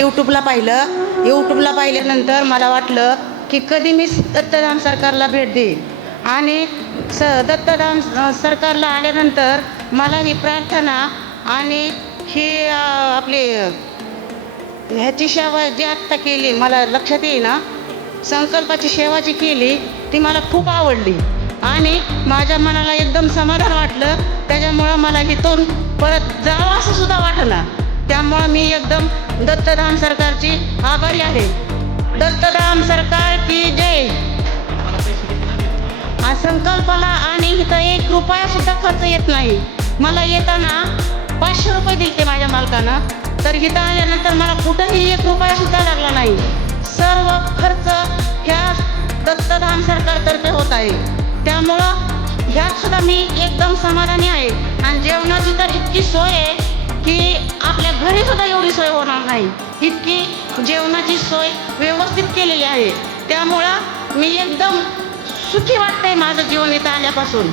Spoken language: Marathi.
यूट्यूबला पाहिल्यानंतर मला वाटलं की कधी मी दत्तधाम सरकारला भेट देईन आणि दत्तधाम सरकारला आल्यानंतर मला ही प्रार्थना आणि ही आपली ह्याची सेवा जी आत्ता केली मला लक्षात येईना, संकल्पाची सेवाची केली ती मला खूप आवडली आणि माझ्या मनाला एकदम समाधान वाटलं. त्याच्यामुळं मला इथून परत जावं असं सुद्धा वाटलं. त्यामुळं मी एकदम दत्तधाम सरकारची आभारी आहे. दत्तधाम सरकार की जय. हा संकल्पाला आणि इथं 1 रुपया सुद्धा खर्च येत नाही. मला येताना 500 रुपये दिले माझ्या मालकानं, तर इथं आल्यानंतर मला कुठंही 1 रुपया सुद्धा लागला नाही. सर्व खर्च ह्या दत्तधाम सरकारतर्फे होत आहे. त्यामुळं ह्यात सुद्धा मी एकदम समाधानी आहे. आणि जेवणाची तर इतकी सोय आहे की आपल्या घरी सुद्धा एवढी सोय होणार नाही, इतकी जेवणाची सोय व्यवस्थित केलेली आहे. त्यामुळं मी एकदम सुखी वाटतंय माझं जीवन इथं आल्यापासून.